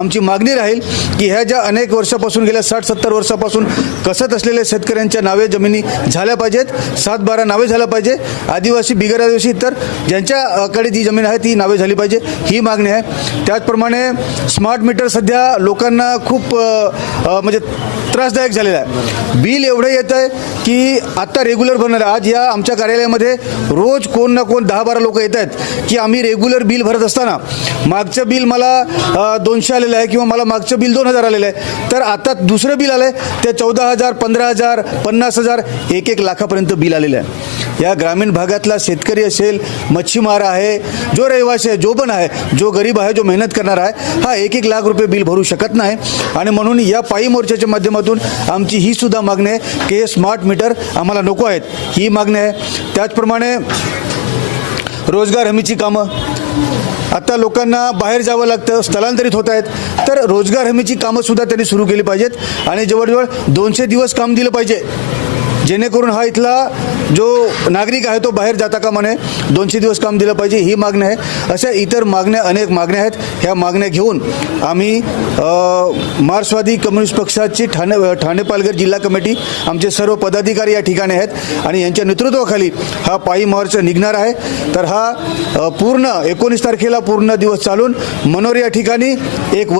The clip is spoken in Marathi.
आमची मागणी राहील की ह्या ज्या अनेक वर्षापासून गेल्या 60-70 वर्षापासून कसत असलेल्या शेतकऱ्यांच्या नावे जमिनी झाल्या पाहिजेत, 7-12 नावे झाल्या पाहिजे, आदिवासी बिगर आदिवासी तर ज्यांच्याकडे जी जमीन आहे ती नावे झाली पाहिजे, ही मागणी आहे। त्याचप्रमाणे स्मार्ट मीटर सध्या लोकांना खूप म्हणजे त्रासदायक झालेला आहे। बिल एवढं येत आहे की आत्ता रेग्युलर भरणार आहे। आज या आमच्या कार्यालयामध्ये रोज कोण ना कोण 10-12 लोक येत आहेत की आम्ही रेग्युलर बिल भरत असताना मागचं बिल मला 200 आलेलं आहे किंवा मला मागचं बिल 2000 आलेलं आहे, तर आता दुसरं बिल आलं आहे ते 14,000, 15,000, 50,000, 1-1 लाखापर्यंत बिल आलेलं आहे। या ग्रामीण भागातला शेतकरी असेल, मच्छीमार आहे, जो रहिवासी आहे, जो पण आहे, जो गरीब आहे, जो मेहनत करणार आहे, हा 1-1 लाख रुपये बिल भरू शकत नाही। आणि म्हणून या पायी मोर्चाच्या माध्यमातून आमची ही सुद्धा मागणी आहे की हे स्मार्ट मीटर आम्हाला नको आहेत, ही मागणी आहे। त्याचप्रमाणे रोजगार हमीची कामं, आता लोकांना बाहेर जावं लागतं, स्थलांतरित होत आहेत, तर रोजगार हमीची कामंसुद्धा त्यांनी सुरू केली पाहिजेत आणि जवळजवळ 200 दिवस काम दिलं पाहिजे, जेणेकरून हा इथला जो नागरिक आहे तो बाहेर जाता कामा नये, 200 दिवस काम दिलं पाहिजे, ही मागणी आहे। अशा इतर मागण्या अनेक मागण्या आहेत। ह्या मागण्या घेऊन आम्ही मार्क्सवादी कम्युनिस्ट पक्षाची ठाणे पालघर जिल्हा कमिटी, आमचे सर्व पदाधिकारी या ठिकाणी आहेत आणि यांच्या नेतृत्वाखाली हा पायी मोर्चा निघणार आहे। तर हा पूर्ण 19 तारखेला पूर्ण दिवस चालून मनोर या ठिकाणी एक